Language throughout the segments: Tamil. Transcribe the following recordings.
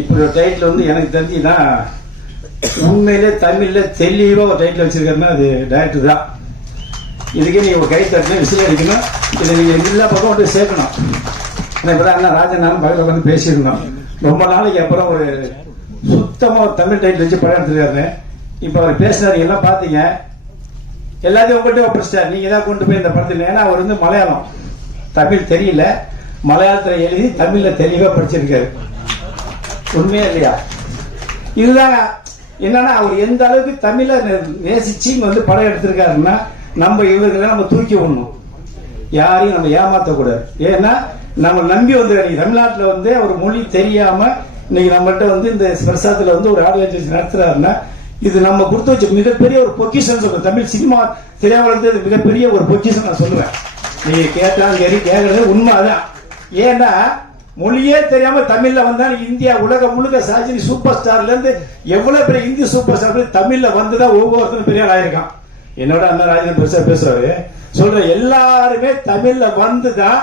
இப்படி ஒரு டைட்டில் வந்து எனக்கு தெரிஞ்சுன்னா உண்மையிலே தமிழ்ல தெளிவா ஒரு டைட்டில் வச்சிருக்காருன்னா அது டைரக்டர் தான். இதுக்கே நீங்க ஒரு கை தட்டணும், விசில் அடிக்கணும், இதை நீங்க எல்லா பக்கம் வந்து சேர்க்கணும். இப்பதான் அண்ணா ராஜன் பக்கத்தில் வந்து பேசியிருந்தோம். ரொம்ப நாளைக்கு அப்புறம் ஒரு சுத்தமா ஒரு தமிழ் டைட்டில் வச்சு படம் எடுத்துருக்காரு. இப்ப அவர் பேசினாரு, எல்லாம் பாத்தீங்க, எல்லாத்தையும் உங்கள்கிட்ட ஒப்படைச்சிட்டார். நீங்க தான் கொண்டு போய் இந்த படத்தில், ஏன்னா அவர் வந்து மலையாளம், தமிழ் தெரியல, மலையாளத்துல எழுதி தமிழ்ல தெளிவா படிச்சிருக்காரு. உண்மையா இல்லையா? இதுதான் என்னன்னா அவர் எந்த அளவுக்கு தமிழ நேசிச்சு வந்து படம் எடுத்திருக்காருன்னா நம்ம இவர்களை நம்ம தூக்கி விடணும், யாரையும் நம்ம ஏமாற்றக்கூடாது. ஏன்னா நம்ம நம்பி வந்து தமிழ்நாட்டில் வந்து அவர் மொழி தெரியாம இன்னைக்கு நம்மள்கிட்ட வந்து இந்த பிரசாதத்துல வந்து ஒரு ஆடியோ நடத்துறாருன்னா இது நம்ம கொடுத்து வச்ச மிகப்பெரிய ஒரு பொக்கிஷன் சொல்றேன். தமிழ் சினிமா திரையுலகத்து மிகப்பெரிய ஒரு பொக்கிஷன் நான் சொல்லுவேன். நீங்க கேட்டாலும் சரி, கேட்கறது உண்மை அதான். ஏன்னா மொழியே தெரியாம தமிழ்ல வந்தா இந்தியா உலகம் முழுக்க சாஜினி சூப்பர் ஸ்டார்ல இருந்து எவ்வளவு பெரிய இந்தி சூப்பர் ஸ்டார் தமிழ்ல வந்துதான் ஒவ்வொருத்தரும் பெரிய ஆள் ஆயிருக்கான். என்னோட அண்ணா ராஜன் பெருசா பேசுறாரு, சொல்ற எல்லாருமே தமிழ்ல வந்துதான்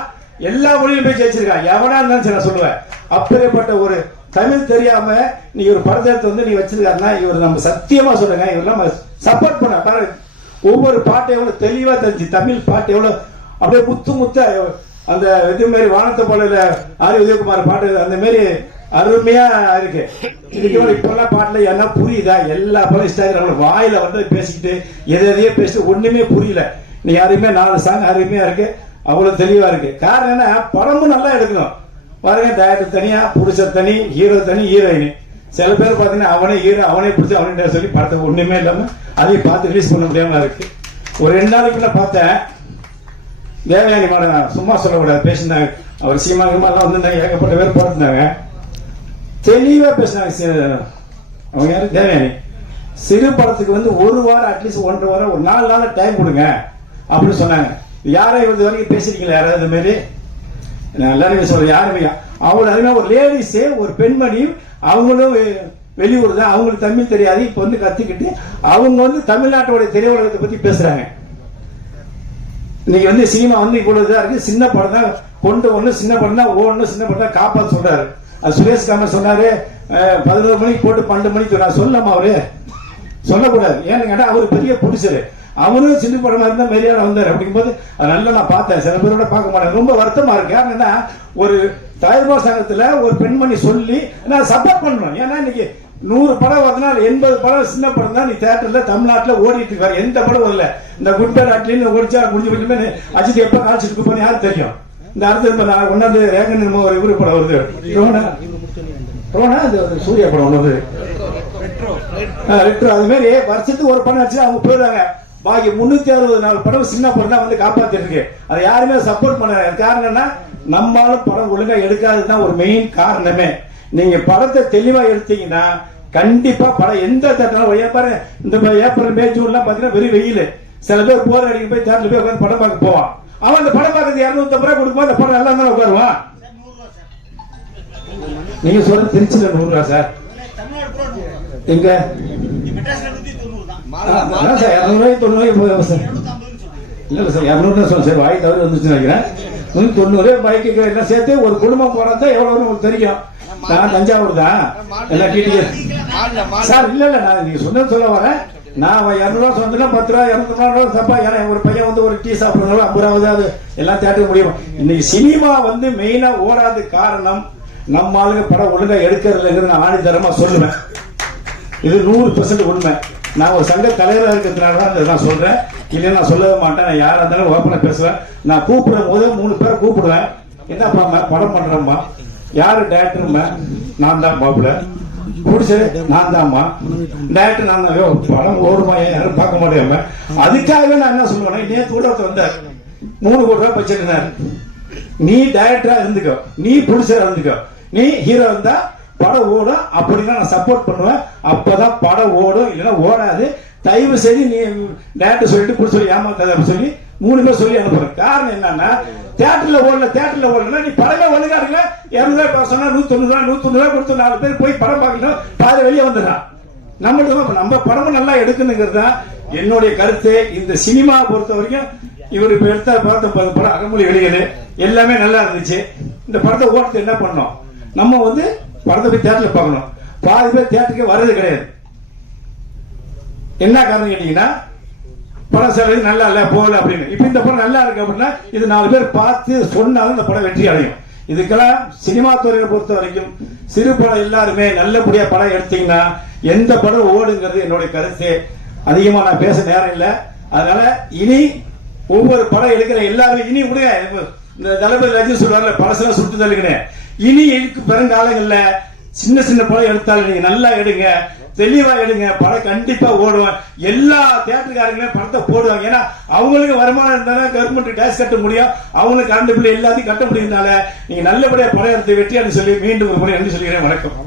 எல்லா மொழியும் போய் ஜெயிச்சிருக்கான். எவனா இருந்தாலும் நான் சொல்லுவேன். அப்பேற்பட்ட ஒரு தமிழ் தெரியாம நீ ஒரு படத்தை வந்து நீ வச்சிருக்காருன்னா இவர் நம்ம சத்தியமா சொல்லுங்க, இவர் நம்ம சப்போர்ட் பண்ண. ஒவ்வொரு பாட்டு எவ்வளவு தெளிவா தெரிஞ்சு, தமிழ் பாட்டு எவ்வளவு அப்படியே முத்து முத்த அந்த இது மாதிரி வானத்தை போல ஆர் உதயகுமார் பாட்டு அந்த மாதிரி அருமையா இருக்கு. இதுக்கு இப்பெல்லாம் பாட்டுல என்ன புரியுதா? எல்லா படம் இன்ஸ்டாகிராம்ல வாயில வந்து பேசிக்கிட்டு எதையே பேசிட்டு ஒண்ணுமே புரியல. நீ யாருமே 4 சாங் அருமையா இருக்கு, அவ்வளவு தெளிவா இருக்கு. காரணம் என்ன? படமும் நல்லா எடுக்கணும் பாருங்க. டேரக்டர் தனியா, புடிச்சர் தனி, ஹீரோ தனி, ஹீரோயின். சில பேர் பாத்தீங்கன்னா அவனே ஹீரோ, அவனே பிடிச்சி அவனே சொல்லி படத்தை ஒண்ணுமே இல்லாம அதையும் பார்த்து ரிலீஸ் பண்ண முடியாம இருக்கு. ஒரு 2 நாளைக்குள்ள பார்த்தேன், தேவயானி மேடம் சும்மா சொல்லக்கூடாது பேசினாங்க. அவர் சீமாங்கெல்லாம் வந்திருந்தாங்க, ஏகப்பட்ட பேர் போட்டிருந்தாங்க, தெளிவா பேசினாங்க. அவங்க யாரு? தேவயானி. சிறு படத்துக்கு வந்து 1 வாரம் அட்லீஸ்ட் 1.5 வாரம் ஒரு 4 நாள் டைம் கொடுங்க அப்படின்னு சொன்னாங்க. யாரும் இவ்வளவு வரைக்கும் பேசிருக்கீங்களா யாராவது இது மாதிரி? எல்லாருமே சொல்ற யாருமே அவ்வளவு அருமையா ஒரு லேடிஸே ஒரு பெண்மணி, அவங்களும் வெளியூர் தான், அவங்களுக்கு தமிழ் தெரியாது, இப்ப வந்து கத்துக்கிட்டு அவங்க வந்து தமிழ்நாட்டோட திரையுலகத்தை பத்தி பேசுறாங்க. இன்னைக்கு வந்து சினிமா வந்து இவ்வளவுதான் இருக்கு. சின்ன படம் தான் கொண்டு ஒண்ணு, சின்ன படம் தான் ஓடணும், சின்ன படம் தான் காப்பாத்து சொல்றாரு. அது சுரேஷ் காமர் சொன்னாரு 11 மணிக்கு போட்டு 12 மணிக்கு சொன்னார். சொல்லாமா அவரு? சொல்லக்கூடாது. ஏன்னு கேட்டா அவரு பெரிய புடிச்சரு, அவரும் சின்ன படமா இருந்தா மெரியால வந்தாரு. அப்படிங்கும்போது அது நல்லா நான் பார்த்தேன், சில பேரோட பார்க்க மாட்டேன். ரொம்ப வருத்தமா இருக்கு. ஏன்னா ஒரு தயாரிப்பாளர் சங்கத்துல ஒரு பெண்மணி சொல்லி நான் சப்போர்ட் பண்ணணும். ஏன்னா இன்னைக்கு 100 படம் வரதுனா 80 படம் சின்ன படம் தான் நீ தியேட்டர்ல தமிழ்நாட்டுல ஓடிட்டு இருக்காரு. எந்த படம் வரல. இந்த குட் பேட் அட்லின்னு ஓடிச்சா முடிஞ்சு போயிட்டு அஜித் எப்ப காட்சி இருப்போம் யாரும் தெரியும். இந்த அடுத்து ஒன்னாந்து ரேகன் ஒரு இவரு படம் வருது, ரோனா சூர்யா படம் ஒண்ணு ரெட்ரோ. அது மாதிரி வருஷத்துக்கு ஒரு படம் வச்சு அவங்க போயிடுறாங்க. பாக்கி 364 படம் சின்ன படம் தான் வந்து காப்பாத்திட்டு இருக்கு. அதை யாருமே சப்போர்ட் பண்ண. காரணம் என்ன? நம்மளும் படம் ஒழுங்கா எடுக்காதுதான் ஒரு மெயின் காரணமே. நீங்க படத்தை தெளிவா எடுத்தீங்கன்னா கண்டிப்பா படம் எந்த தேட்டர் பாருங்க. இந்த ஏப்ரல் மே ஜூன்லாம் பாத்தீங்கன்னா வெறும் வெயில். சில பேர் போர் அடிக்க போய் தேட்டர்ல போய் உட்காந்து படம் பார்க்க போவான். அவன் அந்த படம் பார்க்கறது 250 ரூபாய் கொடுக்கும்போது அந்த படம் நல்லா தானே உட்காருவான். நீங்க சொல்றது திருச்சியில 100 ரூபா சார், எங்க 290 சார். இல்ல சார் 200 சொல்ல சார், வாய் தவறு வந்துச்சு நினைக்கிறேன். 190 பைக்கு எல்லாம் சேர்த்து ஒரு குடும்பம் போறதா எவ்வளவு உங்களுக்கு தெரியும். நான் தஞ்சாவூர் தான் எல்லாம் கேட்டீங்க சார். இல்ல இல்ல நான் நீங்க சொன்னது சொல்ல வரேன். நான் 200 ரூபா சொன்னா 10 ரூபா 200 ரூபா தப்பா. ஏன்னா ஒரு பையன் வந்து ஒரு டீ சாப்பிடுறதுனால 50 ரூபாவது அது எல்லாம் தேட்ட முடியும். இன்னைக்கு சினிமா வந்து மெயினா ஓடாது காரணம் நம்ம ஆளுங்க படம் ஒழுங்கா எடுக்கிறதுங்கிறது நான் ஆணித்தரமா சொல்லுவேன். இது 100% உண்மை. நான் ஒரு சங்க தலைவராக இருக்கிறதுனால தான் நான் சொல்றேன். இல்லைன்னு நான் சொல்லவே மாட்டேன். நான் யாரா இருந்தாலும் ஓப்பனா பேசுவேன். நான் கூப்பிடும் போது 3 பேரை கூப்பிடுவேன். என்னப்பா படம் பண்றேம்மா, யாரு டேரக்டர்மா? நான் தான் பாப்புல. பிடிச்சது நான் தான்மா, டேரக்டர் நான் தான். படம் ஓடுமா யாரும் பார்க்க மாட்டேன். அதுக்காகவே நான் என்ன சொல்லுவேன், நேற்று கூட வந்தார் 3 கோடி ரூபாய் வச்சிருந்தார். நீ டைரக்டரா இருந்துக்கோ, நீ பிடிச்சரா இருந்துக்கோ, நீ ஹீரோ இருந்தா படம் ஓடும் அப்படின்னா நான் சப்போர்ட் பண்ணுவேன். அப்பதான் படம் ஓடும், இல்லைன்னா ஓடாது. தயவு செய்து நீ டேரக்டர் சொல்லிட்டு புடிச்சு சொல்லி ஏமாத்தாத சொல்லி 3 பேர் சொல்லி அனுப்புறேன். காரணம் என்னன்னா தியேட்டர்ல ஓடல நீ படமே ஒழுங்கா இருக்குல்ல. 200 ரூபாய் சொன்னா 190 ரூபாய் கொடுத்து 4 பேர் போய் படம் பார்க்கணும், பாதி வெளியே வந்துடுறான். நம்ம படமும் நல்லா எடுக்கணுங்கிறது தான் என்னுடைய கருத்து. இந்த சினிமா பொறுத்த வரைக்கும் இவர் இப்ப எடுத்த பார்த்த படம் அகமொழி வெளியது எல்லாமே நல்லா இருந்துச்சு. இந்த படத்தை ஓடுறது என்ன பண்ணோம், நம்ம வந்து படத்தை போய் தியேட்டர்ல பார்க்கணும். பாதி பேர் தியேட்டருக்கு வர்றது கிடையாது. என்ன காரணம் கேட்டீங்கன்னா, படம் சொல்றது நல்லா இல்ல போகல அப்படின்னு. இப்ப இந்த படம் நல்லா இருக்கு அப்படின்னா இது 4 பேர் பார்த்து சொன்னாலும் இந்த படம் வெற்றி அடையும். இதுக்கெல்லாம் சினிமா துறையை பொறுத்த வரைக்கும் சிறு படம் எல்லாருமே நல்லபடியா படம் எடுத்தீங்கன்னா எந்த படம் ஓடுங்கிறது என்னுடைய கருத்து. அதிகமா நான் பேச நேரம் இல்லை. அதனால இனி ஒவ்வொரு படம் எடுக்கிற எல்லாருமே இனி விடுங்க. இந்த தளபதி ரஜினி சொல்றாருல பழசெல்லாம் சுட்டு தள்ளுங்கன்னு. இனி இருக்கு பெருங்காலங்கள்ல சின்ன சின்ன படம் எடுத்தாலும் நீங்க நல்லா எடுங்க, தெளிவா எடுங்க, படம் கண்டிப்பா ஓடுவோம். எல்லா தியேட்டருக்காரங்களே படத்தை போடுவாங்க. ஏன்னா அவங்களுக்கு வருமானம் இருந்தாலும் கவர்மெண்ட் டேக்ஸ் கட்ட முடியும், அவங்களுக்கு கரண்ட் பில் எல்லாத்தையும் கட்ட முடியும்னால நீங்க நல்லபடியா படம் எடுத்து வெற்றி சொல்லி மீண்டும் ஒரு முறை நன்றி சொல்கிறேன். வணக்கம்.